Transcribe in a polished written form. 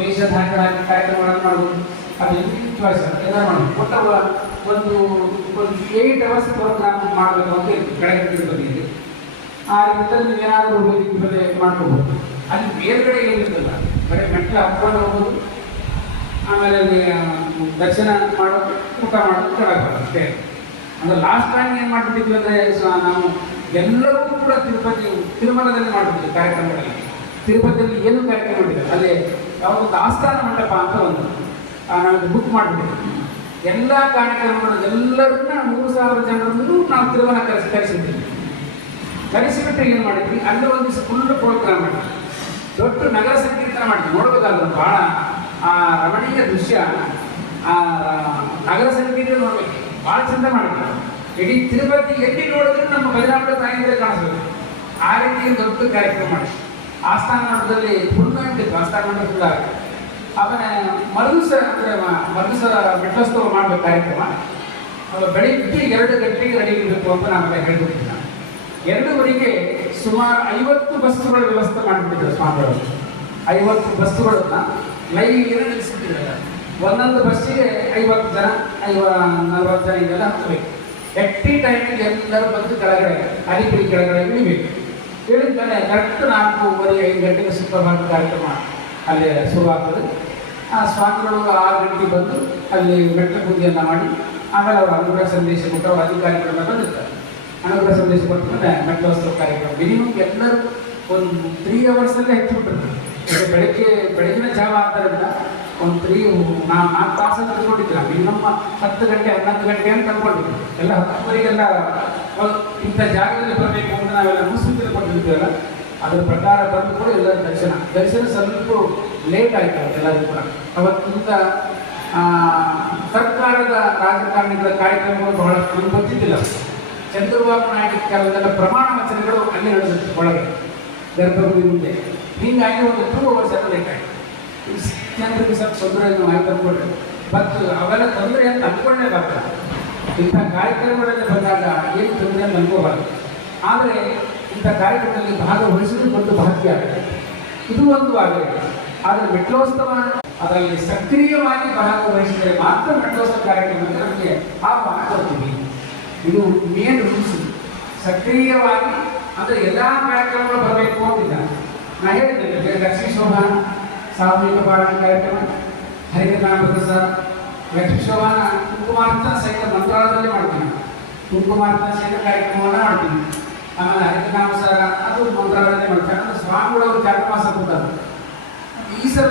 ವೇಷದ ಹಾಕಿ ಕಾರ್ಯಕ್ರಮಗಳನ್ನು ಮಾಡ್ಬೋದು. ಅದು ಎಲ್ಲಿ ಚಾಯ್ಸ್ ಎಲ್ಲ ಮಾಡ್ಬೋದು. ಒಟ್ಟ ಒಂದು 8 ಅವರ್ಸ್ ಪ್ರೋಗ್ರಾಮ್ ಮಾಡಬೇಕು ಅಂತ ಇತ್ತು ಕೆಳಗೆ ತಿರುಪತಿಯಲ್ಲಿ. ಆ ರೀತಿಯಲ್ಲಿ ನೀವೇನಾದರೂ ಮೇಲೆ ಮಾಡ್ಕೋಬೋದು. ಅಲ್ಲಿ ಮೇಲ್ಗಡೆ ಏನಿರ್ತಲ್ಲ, ಬರೀ ಮೆಟ್ಲು ಹತ್ಕೊಂಡು ಹೋಗೋದು, ಆಮೇಲೆ ಅಲ್ಲಿ ದರ್ಶನ ಮಾಡೋದು, ಊಟ ಮಾಡೋದು, ಕೆಳಗೆ ಅಷ್ಟೇ. ಅಂದರೆ ಲಾಸ್ಟ್ ಟೈಮ್ ಏನು ಮಾಡಿಬಿಟ್ಟಿದ್ವಿ ಅಂದರೆ ನಾವು ಎಲ್ಲರೂ ಕೂಡ ತಿರುಮಲದಲ್ಲಿ ಮಾಡಿಬಿಟ್ಟಿದ್ವಿ ಕಾರ್ಯಕ್ರಮಗಳಲ್ಲಿ. ತಿರುಪತಿಯಲ್ಲಿ ಏನು ಕಾರ್ಯಕ್ರಮ ಮಾಡಿದ್ರು ಅಲ್ಲಿ ಯಾವುದೊಂದು ಆಸ್ಥಾನ ಮಂಟಪ ಅಂತ ಒಂದು ನಾವು ಬುಕ್ ಮಾಡಿಬಿಟ್ಟಿದ್ವಿ. ಎಲ್ಲ ಕಾರ್ಯಕ್ರಮಗಳು ಎಲ್ಲರನ್ನ 3,000 ಜನರನ್ನು ನಾವು ತಿರುಮಲ ಕರೆಸಿಬಿಟ್ಟಿದ್ವಿ. ಕರೆಸಿಬಿಟ್ಟು ಏನು ಮಾಡಿದ್ವಿ, ಅಲ್ಲಿ ಒಂದು ದಿವಸ ಫುಲ್ ಪ್ರೋಗ್ರಾಮ್ ಮಾಡಿದ್ವಿ. ದೊಡ್ಡ ನಗರ ಸಂಕೀರ್ತನ ಮಾಡಿದ್ವಿ. ನೋಡಬೇಕಾದ್ರು ಭಾಳ ಆ ರಮಣೀಯ ದೃಶ್ಯ, ಆ ನಗರ ಸಂಕೀರ್ತನ ನೋಡ್ಬೇಕು, ಭಾಳ ಚಂದ ಮಾಡಿದ್ವಿ. ಇಡೀ ತಿರುಪತಿ ಎಲ್ಲಿ ನೋಡಿದ್ರು ನಮ್ಮ ಬದಲಾವಣೆ ತಾಯಿಯಿಂದ ಕಾಣಿಸ್ಬೇಕು. ಆ ರೀತಿ ದೊಡ್ಡ ಕಾರ್ಯಕ್ರಮ ಮಾಡಿ ಆಸ್ಥಾನ ಮಠದಲ್ಲಿ ಫುಲ್ ಇಟ್ಟಿತ್ತು. ಆಸ್ಥಾನ ಮಠ ಫುಲ್ ಆಗುತ್ತೆ. ಆಮೇಲೆ ಮರುದಿವಸ ಅಂದರೆ ಮರುದಿವಸ ಮೆಟ್ಲೋತ್ಸವ ಮಾಡಬೇಕು ಕಾರ್ಯಕ್ರಮ. ಬೆಳಿಗ್ಗೆ 2 ಗಂಟೆಗೆ ರೆಡಿ ಇರಬೇಕು ಅಂತ ನಾವೆಲ್ಲ ಹೇಳ್ಬಿಟ್ಟಿದ್ದೆ. ನಾನು 2:30ಗೆ ಸುಮಾರು 50 ಬಸ್ಸುಗಳ ವ್ಯವಸ್ಥೆ ಮಾಡಿಬಿಟ್ಟಿದ್ರು ಸ್ವಾಮಿಗಳು. 50 ಬಸ್ಸುಗಳನ್ನ ಲೈನಿಗೆ ನಿಲ್ಲಿಸ್ಬಿಟ್ಟಿದ್ದಾರೆ. ಒಂದೊಂದು ಬಸ್ಸಿಗೆ 50 ಜನ 40 ಜನ ಇದೆಲ್ಲ ಹತ್ತಬೇಕು. ಎಟ್ಟಿ ಟೈಮಿಗೆ ಎಲ್ಲರೂ ಬಂದು ಕೆಳಗಡೆ ಅಲಿಪಿರಿ ಕೆಳಗಡೆ ಇಳಿಬೇಕು. ಹೇಳಿದ್ದಾನೆ ಕರೆಕ್ಟ್ 4:30-5 ಗಂಟೆಗೆ ಸುಪ್ರಭಾತ ಕಾರ್ಯಕ್ರಮ ಅಲ್ಲಿ ಶುರುವಾಗ್ತದೆ. ಆ ಸ್ವಾಮಿಗಳು 6 ಗಂಟೆಗೆ ಬಂದು ಅಲ್ಲಿ ಮೆಟ್ಟ ಪೂಜೆಯನ್ನು ಮಾಡಿ ಆಮೇಲೆ ಅವರು ಅನುಗ್ರಹ ಸಂದೇಶ ಕೊಟ್ಟು ಅವರು ಅಧಿಕಾರಿಗಳನ್ನ ಬಂದಿರ್ತಾರೆ. ಅನುಗ್ರಹ ಸಂದೇಶ ಕೊಟ್ಟ ಮೇಲೆ ಮೆಟ್ಲೋತ್ಸವ ಕಾರ್ಯಕ್ರಮ ಮಿನಿಮಮ್ ಎಲ್ಲರೂ ಒಂದು 3 ಅವರ್ಸಲ್ಲೇ ಹೆಚ್ಚಿಬಿಟ್ರು. ಬೆಳಗಿನ ಜಾವ ಆದ್ದರಿಂದ ಒಂದು 4 ತಾಸು ತಂದ್ಕೊಂಡಿದ್ದಿಲ್ಲ. ಮಿನಿಮಮ್ 10 ಗಂಟೆ 11 ಗಂಟೆ ಅಂತ ತಂದ್ಕೊಂಡಿದ್ವಿ. ಎಲ್ಲ 10ವರೆಗೆಲ್ಲ ಇಂಥ ಜಾಗದಲ್ಲಿ ಬರಬೇಕು ಅಂತ ನಾವೆಲ್ಲ ಮುನ್ಸೂಚನೆ ಕೊಟ್ಟಿರ್ತೀವಲ್ಲ, ಅದರ ಪ್ರಕಾರ ಬಂದು ಕೂಡ ಎಲ್ಲರ ದರ್ಶನ ಸ್ವಲ್ಪ ಲೇಟ್ ಆಯ್ತು ಎಲ್ಲರಿಗೂ ಕೂಡ. ಅವತ್ತಿಂದ ಸರ್ಕಾರದ ರಾಜಕಾರಣಿಗಳ ಕಾರ್ಯಕ್ರಮಗಳು ಬಹಳಷ್ಟು ನಮ್ಗೆ ಗೊತ್ತಿದ್ದಿಲ್ಲ. ಚಂದ್ರಬಾಬು ನಾಯ್ಡು ಕೆಲವೆಲ್ಲ ಪ್ರಮಾಣ ವಚನಗಳು ಅಲ್ಲಿ ನಡೆದಿತ್ತು ಒಳಗೆ ಗರ್ಭಗುಡಿ ಮುಂದೆ. ಹೀಗಾಗಿ ಒಂದು 2 ಅವರ್ಸ್ ಎಲ್ಲ ಲೇಟ್ ಆಯಿತು. ಚಂದ್ರಿಗೆ ಸ್ವಲ್ಪ ತೊಂದರೆ ಆಯ್ತು ಅಂದ್ಕೊಂಡ್ರೆ ಮತ್ತು ಅವೆಲ್ಲ ತೊಂದರೆ ಅಂತ ಅಂದ್ಕೊಂಡೇ ಬರ್ತಾರೆ. ಇಂಥ ಕಾರ್ಯಕ್ರಮಗಳಲ್ಲಿ ಬಂದಾಗ ಏನು ತೊಂದರೆ ಅಂತ ಅನ್ಕೋಬಾರ್ದು. ಆದರೆ ಇಂಥ ಕಾರ್ಯಕ್ರಮದಲ್ಲಿ ಭಾಗವಹಿಸೋದು ದೊಡ್ಡ ಭಾಗ್ಯ ಆಗುತ್ತೆ. ಇದು ಒಂದು ಆಗಿದೆ. ಆದರೆ ಮೆಟ್ಲೋತ್ಸವ ಅದರಲ್ಲಿ ಸಕ್ರಿಯವಾಗಿ ಭಾಗವಹಿಸಿದರೆ ಮಾತ್ರ ಮೆಟ್ಲೋತ್ಸವ ಕಾರ್ಯಕ್ರಮದಲ್ಲಿ ನಮಗೆ ಆಹ್ವಾನ ಕೊಡ್ತೀವಿ. ಇದು ಮೇನ್ ರೂಲ್ಸ್. ಸಕ್ರಿಯವಾಗಿ ಅಂದರೆ ಎಲ್ಲ ಕಾರ್ಯಕ್ರಮಗಳು ಬರಬೇಕು ಅಂತಿಲ್ಲ. ನಾ ಹೇಳಿದ್ದೇನೆ ಲಕ್ಷ್ಮೀ ಶೋಭಾನ ಸಾಮೂಹಿಕ ಪಾರಾಯಣ ಕಾರ್ಯಕ್ರಮ, ಹರಿಕಥಾಮೃತ ಪ್ರಸಾದ, ಲಕ್ಷ್ಮೀ ಶೋಭಾನ ಕುಂಕುಮಾರ್ಚನ ಸಹಿತ ಮಂತ್ರಾಲಯದಲ್ಲೇ ಮಾಡ್ತೀನಿ. ಕುಂಕುಮಾರ್ಚನ ಸಹಿತ ಕಾರ್ಯಕ್ರಮವನ್ನು ಮಾಡ್ತೀನಿ. ಆಮೇಲೆ ಹರಿಕಥಾಮೃತ ಅದು ಮಂತ್ರಾಲಯದಲ್ಲೇ ಮಾಡ್ತಾರೆ. ಅಂದರೆ ಸ್ವಾಮಿಗಳವರು ಚಾತುರ್ಮಾಸ ಕೊಡ್ತಾರೆ. ಈ ಸಲ